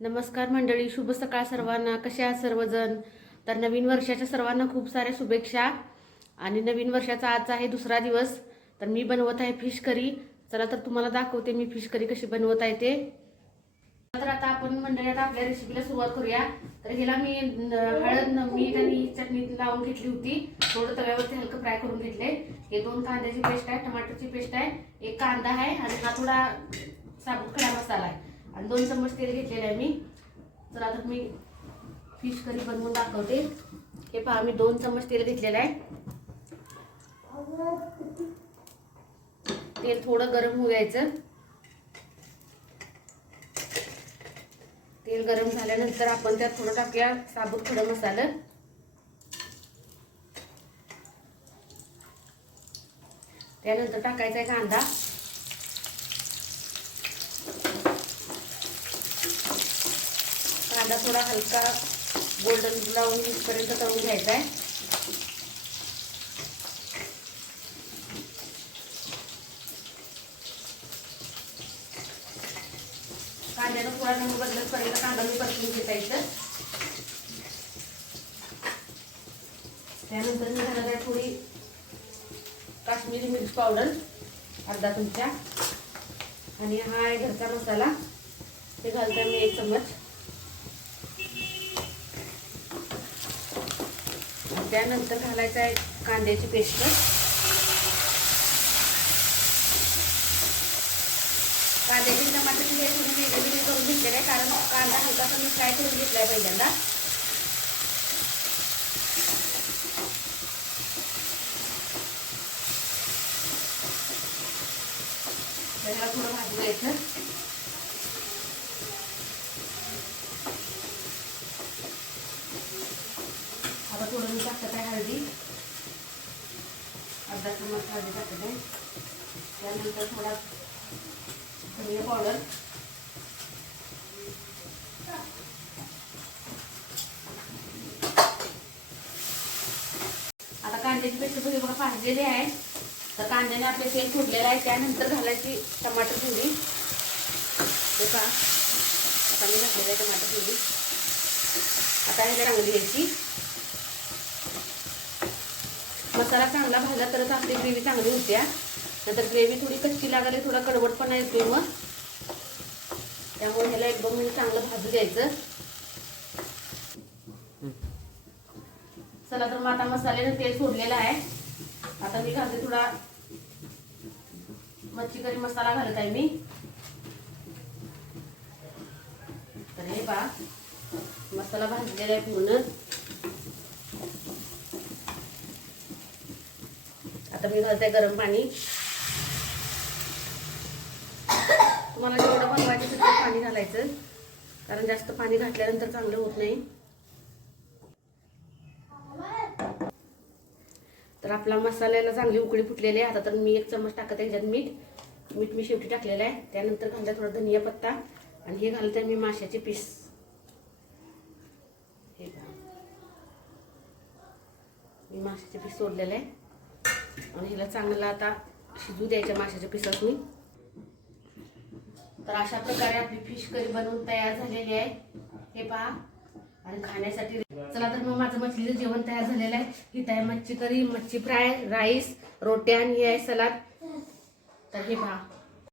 नमस्कार मंडळी, शुभ सकाळ सर्वांना. कसे आहात सर्वजण? तर नवीन वर्षाच्या सर्वांना खूप साऱ्या शुभेच्छा. आणि नवीन वर्षाचा आज आहे दुसरा दिवस. तर मी बनवत आहे फिश करी. चला तर तुम्हाला दाखवते मी फिश करी कशी बनवत आहे ते. तर आता आपण मंडळी आता आपल्या रेसिपीला सुरुवात करूया. तर ह्याला मी हळद, मीठ आणि चटणी लावून घेतली होती. थोडं तव्यावरती हलकं फ्राय करून घेतले. हे 2 कांद्याची पेस्ट आहे, टमाटरची पेस्ट आहे, 1 कांदा आहे आणि हा थोडा साबुत खडा मसाला आहे आणि 2 चम्मच तेल घेतलेले आहे मी. तर आता मी फिश करी बनवून दाखवते. हे पहा, मी 2 चम्मच तेल घेतलेलं आहे. तेल थोडं गरम होऊ द्यायचं. तेल गरम झाल्यानंतर आपण त्यात थोडं टाकूया साबुत खडा मसाला. त्यानंतर टाकायचा आहे कांदा. कांदा थोडा हलका गोल्डन ब्राउन पर्यंत तळून घ्यायचा आहे. कांद्याला थोडा रंग बदलतपर्यंत कांदा मी परतून घेता. त्यानंतर मी घालत आहे थोडी काश्मीरी मिर्च पावडर, अर्धा चमचा, आणि हा आहे घरचा मसाला, ते घालते मी 1 चम्मच. त्यानंतर घालायचं आहे कांद्याची पेस्ट. कांद्याची टमाटरची पेस्ट थोडी वेगळी करून घेतलेली आहे, कारण कांदा हलकासा मी फ्राय करून घेतला आहे पहिल्यांदा. त्याला थोडं भाजून घ्यायचं. आता थोडं मी टाकत आहे हळदी, अर्धा चम्मच हळदी टाकत आहे. त्यानंतर थोडा धनिया पावडर, आता कांद्याची पेस्ट थोडी बघा भाजलेली आहे. तर कांद्याने आपले तेल फुटलेलं आहे. त्यानंतर घालायची टमाटर प्युरी. हे पहा, आता मी घातलेलं आहे टमाटर प्युरी. आता ह्याला चांगली घ्यायची. मसाला चांगला भाजला तरच आपली ग्रेव्ही चांगली होत्या. नंतर ग्रेव्ही थोडी कच्ची लागली, थोडा कडवटपणा येतोय मग. त्यामुळे ह्याला 1-2 मिनिट चांगलं भाजू द्यायचं. चला तर मग आता मसाल्यानं तेल सोडलेलं आहे. आता मी घालते थोडा मच्छी करी मसाला घालत आहे मी. तर हे पहा, मसाला भाजलेला आहे पूर्ण. आता मी घालते गरम पाणी. तुम्हाला जेवढं बनवायचं तितकं पाणी घालायचं, कारण जास्त पाणी घातल्यानंतर चांगलं होत नाही. तर आपला मसाल्याला चांगली उकळी फुटलेली आहे. आता तर मी 1 चम्मच टाकत आहे ह्याच्यात मीठ मी शेवटी टाकलेलं आहे. त्यानंतर घालते थोडा धनिया पत्ता आणि हे घालते मी माशाचे पीस. हे बघा, मी माशाचे पीस सोडलेले आहे आणि ह्याला चांगलं आता शिजू द्यायच्या माशाच्या पीसातून. तर अशा प्रकारे आपली फिश करी बनवून तयार झालेली आहे. हे पहा, आणि खाण्यासाठी. चला तर मग माझं मछलीचं जेवण तयार झालेलं आहे. ही आहे मच्छी करी, मच्छी फ्राय, राईस, रोट्या आणि हे आहे सलाद. तर हे पहा.